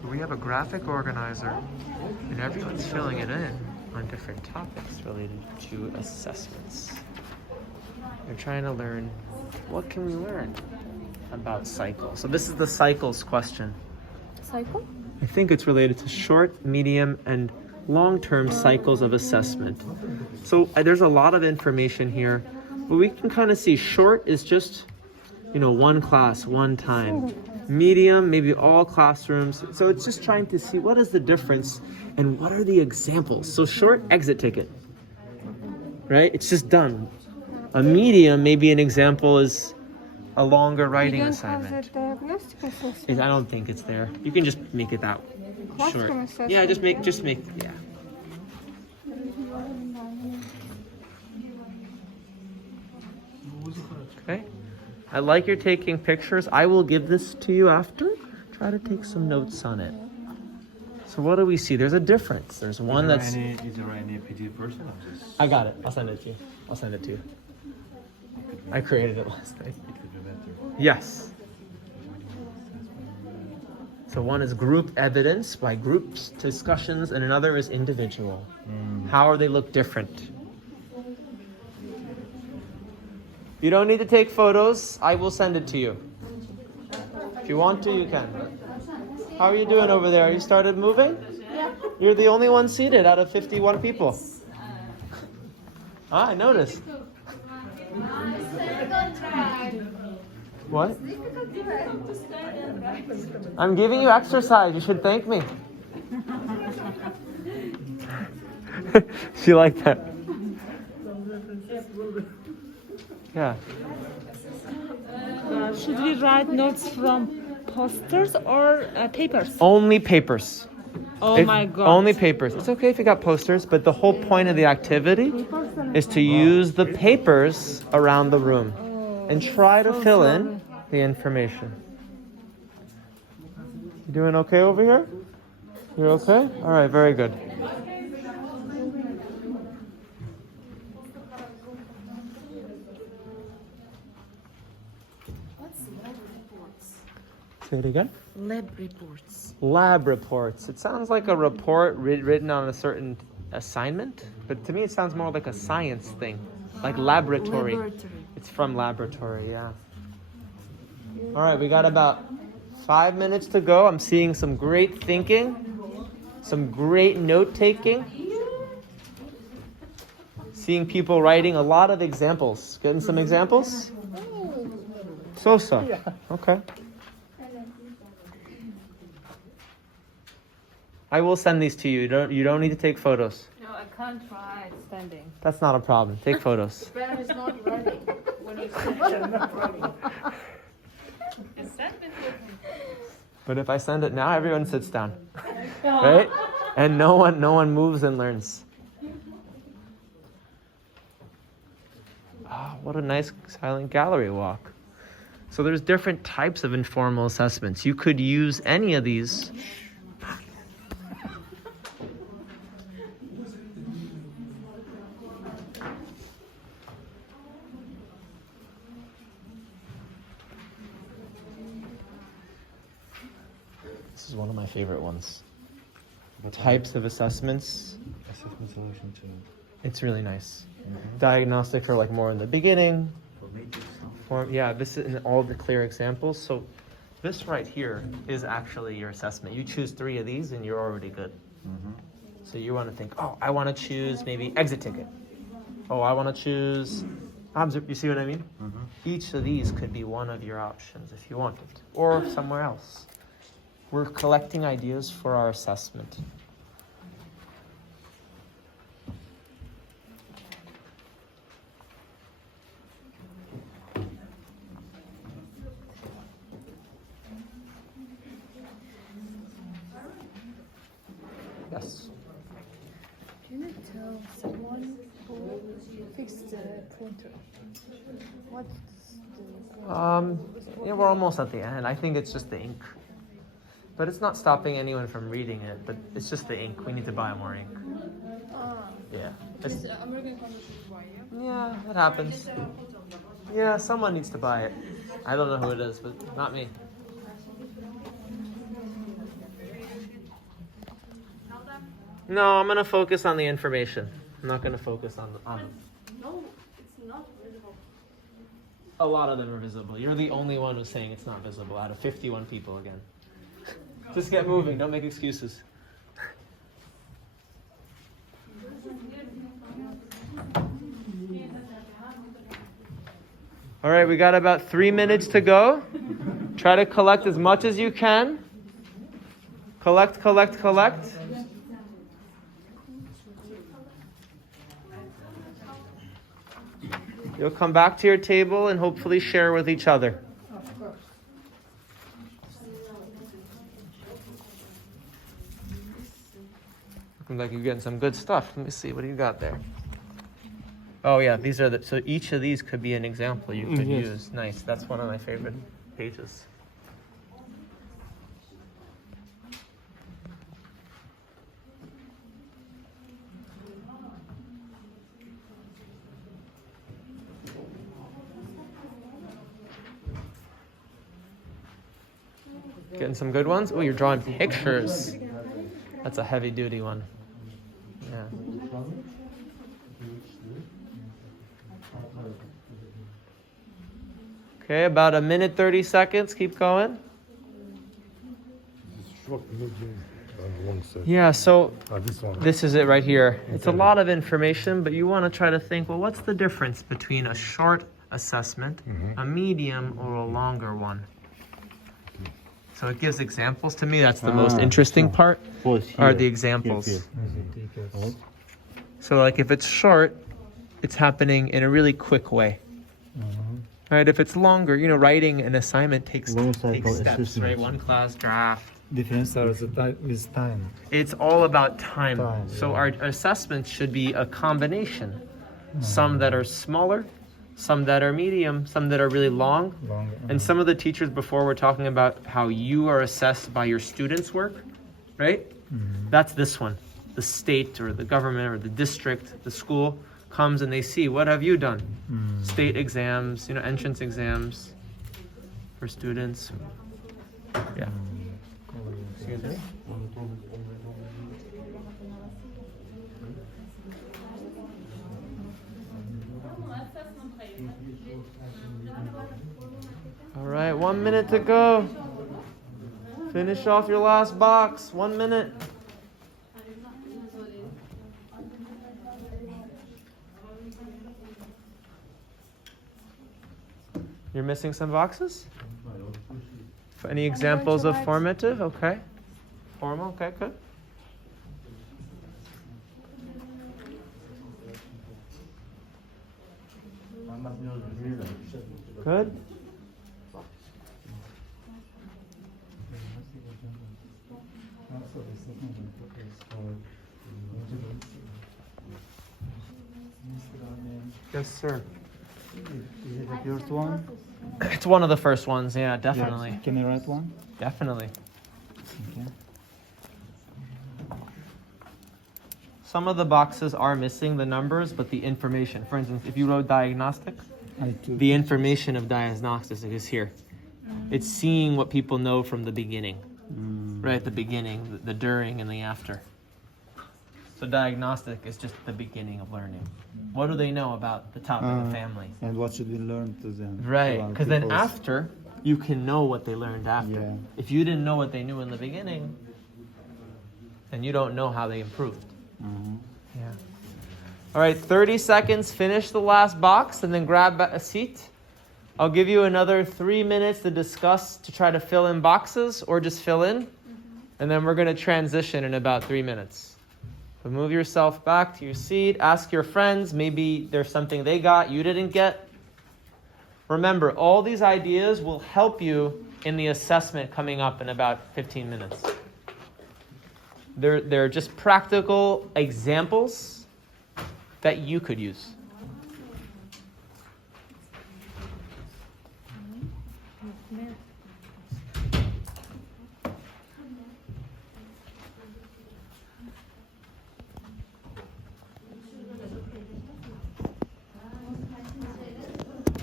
So we have a graphic organizer, and everyone's filling it in on different topics related to assessments. They're trying to learn, what can we learn about cycles? So this is the cycles question. Cycle? I think it's related to short, medium, and long-term cycles of assessment. So there's a lot of information here, but we can kind of see short is just, one class, one time. Medium, maybe all classrooms. So it's just trying to see what is the difference and what are the examples. So short, exit ticket, right? It's just done. A medium, maybe an example is a longer writing assignment. Diagnostic assessment. I don't think it's there. You can just make it that short. Assessment. Yeah, just make, yeah. Okay. I like you're taking pictures. I will give this to you after. Try to take some notes on it. So what do we see? There's a difference. There's one that's... Is there any PDF version of this? I got it. I'll send it to you. I created it last night. It could be better. Yes. So one is group evidence by groups discussions, and another is individual. How are they look different? You don't need to take photos. I will send it to you. If you want to, you can. How are you doing over there? You started moving? Yeah. You're the only one seated out of 51 people. I noticed. What? I'm giving you exercise. You should thank me. She liked that. Yeah. Should we write notes from posters or papers? Only papers. Oh my God. Only papers. It's okay if you got posters, but the whole point of the activity is to use the papers around the room and try to fill in the information. You doing okay over here? You're okay? All right, very good. Say it again. Lab reports. Lab reports. It sounds like a report written on a certain assignment, but to me it sounds more like a science thing, like laboratory. It's from laboratory, yeah. All right, we got about 5 minutes to go. I'm seeing some great thinking, some great note-taking. Seeing people writing a lot of examples. Getting some examples? So. Okay. I will send these to you. You don't need to take photos. No, I can't try standing. That's not a problem. Take photos. Ben is not ready. When he's not ready. But if I send it now, everyone sits down, right? And no one moves and learns. Ah, what a nice silent gallery walk. So there's different types of informal assessments. You could use any of these. This is one of my favorite ones. Types of assessments. Assessment solution to... It's really nice. Diagnostics are like more in the beginning. Yeah, this is in all the clear examples. So this right here is actually your assessment. You choose 3 of these and you're already good. So you want to think, oh, I want to choose maybe exit ticket. Oh, I want to choose you see what I mean? Each of these could be one of your options if you wanted, or somewhere else. We're collecting ideas for our assessment. Yes. Can you tell someone who fixed the printer? What's Yeah, we're almost at the end. I think it's just the ink. But it's not stopping anyone from reading it, but it's just the ink. We need to buy more ink. Yeah. Yeah, that happens. Yeah, someone needs to buy it. I don't know who it is, but not me. No, I'm going to focus on the information. I'm not going to focus on No, it's not visible. A lot of them are visible. You're the only one who's saying it's not visible out of 51 people again. Just get moving. Don't make excuses. All right, we got about 3 minutes to go. Try to collect as much as you can. Collect, collect, collect. You'll come back to your table and hopefully share with each other. Looking like you're getting some good stuff. Let me see, what do you got there? Oh yeah, these are so each of these could be an example you could use. Nice, that's one of my favorite pages. Getting some good ones? Oh, you're drawing pictures. That's a heavy duty one. Yeah. Okay, about a minute, 30 seconds. Keep going. Yeah, so this is it right here. It's a lot of information, but you want to try to think, well, what's the difference between a short assessment, a medium, or a longer one? So it gives examples. To me, that's the most interesting part, are the examples. So like if it's short, it's happening in a really quick way. Right, if it's longer, writing an assignment takes steps, right? One class draft. Difference is time. It's all about time. So our assessments should be a combination. Some that are smaller, some that are medium, some that are really long. And some of the teachers before were talking about how you are assessed by your students' work, right? That's this one. The state or the government or the district, the school comes and they see, what have you done? State exams, entrance exams for students. Yeah. Excuse me? All right, 1 minute to go. Finish off your last box. 1 minute. You're missing some boxes? Any examples of formative? Okay. Formal, okay, good. Good. Yes, sir. Is it the first one? It's one of the first ones, yeah, definitely. Yes. Can I write one? Definitely. Okay. Some of the boxes are missing the numbers, but the information. For instance, if you wrote Diagnostics, the information of Diagnostics is here. It's seeing what people know from the beginning. Right at the beginning, the during, and the after. So diagnostic is just the beginning of learning. What do they know about the top of the family? And what should we learn to them? Right, because then after, you can know what they learned after. Yeah. If you didn't know what they knew in the beginning, then you don't know how they improved. Yeah. All right, 30 seconds, finish the last box, and then grab a seat. I'll give you another 3 minutes to discuss, to try to fill in boxes, or just fill in. And then we're going to transition in about 3 minutes. So move yourself back to your seat. Ask your friends. Maybe there's something they got you didn't get. Remember, all these ideas will help you in the assessment coming up in about 15 minutes. They're just practical examples that you could use.